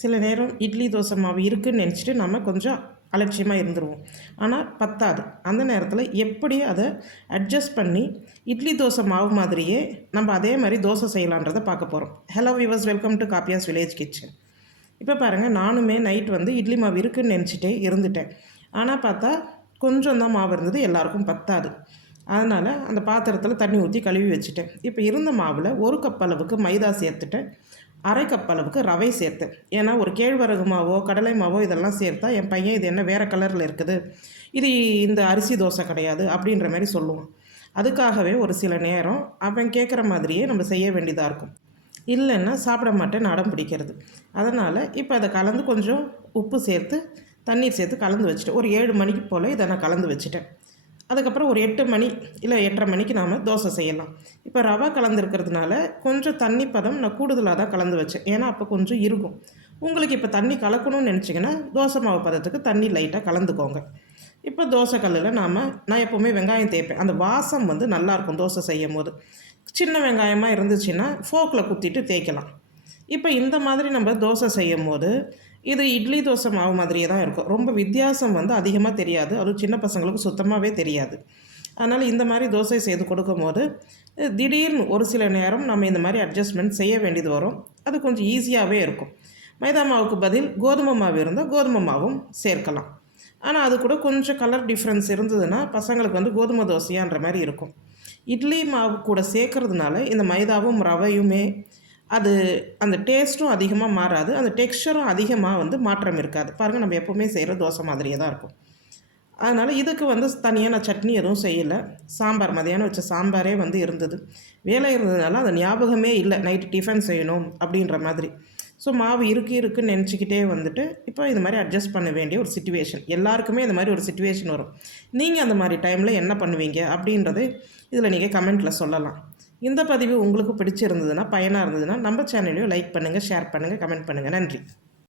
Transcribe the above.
சில நேரம் இட்லி தோசை மாவு இருக்குதுன்னு நினச்சிட்டு நம்ம கொஞ்சம் அலட்சியமாக இருந்துருவோம். ஆனால் பத்தாது. அந்த நேரத்தில் எப்படி அதை அட்ஜஸ்ட் பண்ணி இட்லி தோசை மாவு மாதிரியே நம்ம அதே மாதிரி தோசை செய்யலான்றதை பார்க்க போகிறோம் hello viewers welcome to Kappiyas village kitchen இப்போ பாருங்கள் நானுமே நைட் வந்து இட்லி மாவு இருக்குன்னு நினச்சிட்டே இருந்துட்டேன். ஆனால் பார்த்தா கொஞ்சம் தான் மாவு இருந்தது எல்லாருக்கும் பத்தாது. அதனால் அந்த பாத்திரத்தில் தண்ணி ஊற்றி கழுவி வச்சுட்டேன். இப்போ இருந்த மாவில் ஒரு கப் அளவுக்கு மைதா சேர்த்துட்டேன். அரை கப் அளவுக்கு ரவை சேர்த்தேன் ஏன்னா ஒரு கேழ்வரகு மாவோ கடலை மாவோ இதெல்லாம் சேர்த்தா என் பையன் இது என்ன வேறு கலரில் இருக்குது. இது இந்த அரிசி தோசை கிடையாது அப்படின்ற மாதிரி சொல்லுவான். அதுக்காகவே ஒரு சில நேரம் அவன் கேட்குற மாதிரியே நம்ம செய்ய வேண்டியதாக இருக்கும். இல்லைன்னா சாப்பிட மாட்டேன் அடம் பிடிக்கிறது. அதனால் இப்போ அதை கலந்து கொஞ்சம் உப்பு சேர்த்து தண்ணீர் சேர்த்து கலந்து வச்சுட்டேன் ஒரு ஏழு மணிக்கு போல் இதை நான் கலந்து வச்சுட்டேன். அதுக்கப்புறம் ஒரு எட்டு மணி இல்லை எட்டரை மணிக்கு நாம் தோசை செய்யலாம். இப்போ ரவை கலந்துருக்கிறதுனால கொஞ்சம் தண்ணி பதம் நான் கூடுதலாக தான் கலந்து வச்சேன். ஏன்னா அப்போ கொஞ்சம் இருக்கும். உங்களுக்கு இப்போ தண்ணி கலக்கணும்னு நினச்சிங்கன்னா தோசை மாவு பதத்துக்கு தண்ணி லைட்டாக கலந்துக்கோங்க. இப்போ தோசை கல்லில் நாம் நான் எப்போவுமே வெங்காயம் தேய்ப்பேன். அந்த வாசம் வந்து நல்லாயிருக்கும் தோசை செய்யும் போது சின்ன வெங்காயமாக இருந்துச்சுன்னா ஃபோக்கில் குத்திட்டு தேய்க்கலாம். இப்போ இந்த மாதிரி நம்ம தோசை செய்யும் போது இது இட்லி தோசை மாவு மாதிரியே தான் இருக்கும். ரொம்ப வித்தியாசம் வந்து அதிகமாக தெரியாது. அதுவும் சின்ன பசங்களுக்கு சுத்தமாகவே தெரியாது. அதனால் இந்த மாதிரி தோசை செய்து கொடுக்கும்போது திடீர்னு ஒரு சில நேரம் நம்ம இந்த மாதிரி அட்ஜஸ்ட்மெண்ட் செய்ய வேண்டியது வரும். அது கொஞ்சம் ஈஸியாகவே இருக்கும். மைதா மாவுக்கு பதில் கோதுமை மாவு இருந்தால் கோதுமை மாவும் சேர்க்கலாம். ஆனால் அது கூட கொஞ்சம் கலர் டிஃப்ரென்ஸ் இருந்ததுன்னா பசங்களுக்கு வந்து கோதுமை தோசையான்ற மாதிரி இருக்கும். இட்லி மாவு கூட சேர்க்கறதுனால இந்த மைதாவும் ரவையுமே அது அந்த டேஸ்ட்டும் அதிகமாக மாறாது. அந்த டெக்ஸ்டரும் அதிகமாக வந்து மாற்றம் இருக்காது. பாருங்கள் நம்ம எப்போவுமே செய்கிற தோசை மாதிரியே தான் இருக்கும். அதனால் இதுக்கு வந்து தனியாக நான் சட்னி எதுவும் செய்யலை. சாம்பார் மதியானம் வச்ச சாம்பாரே வந்து இருந்தது. வேலை இருந்ததுனால அந்த ஞாபகமே இல்லை. நைட்டு டிஃபன் செய்யணும் அப்படின்ற மாதிரி. ஸோ மாவு இருக்கு இருக்குன்னு நினச்சிக்கிட்டே வந்துட்டு இப்போ இது மாதிரி அட்ஜஸ்ட் பண்ண வேண்டிய ஒரு சுச்சுவேஷன் எல்லாருக்குமே இந்த மாதிரி ஒரு சுச்சுவேஷன் வரும். நீங்கள் அந்த மாதிரி டைமில் என்ன பண்ணுவீங்க அப்படின்றது இதில் நீங்கள் கமெண்ட்டில் சொல்லலாம். இந்த பதிவு உங்களுக்கு பிடிச்சிருந்ததுன்னா பயனாக இருந்ததுன்னா நம்ம சேனலையும் லைக் பண்ணுங்கள் ஷேர் பண்ணுங்கள் கமெண்ட் பண்ணுங்கள் நன்றி.